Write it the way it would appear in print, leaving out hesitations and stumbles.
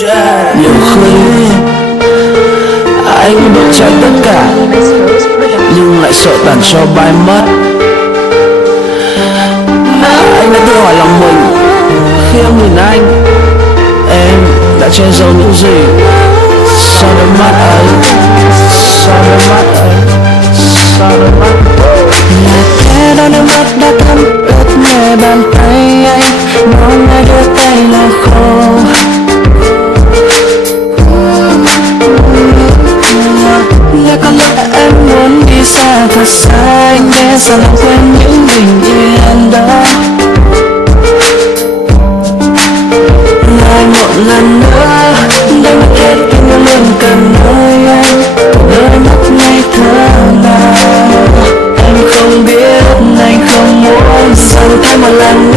Nhiều khi anh biết trách tất cả nhưng lại sợ tàn cho bay mất. Anh đã tự hỏi lòng mình khi em nhìn anh, em đã che giấu những gì sau đôi mắt ấy, sau đôi mắt ấy, sau đôi mắt. Là thế đó nước mắt đã thấm ướt nhẹ bàn tay anh, mong ai đưa tay lau khô. Là có lúc em muốn đi xa thật xa anh, để giờ làm quên những bình yên đó. Lại một lần nữa để mất hết tình yêu luôn cần nơi anh, nơi mất ngây thơ nào. Em không biết, anh không muốn dành thêm một lần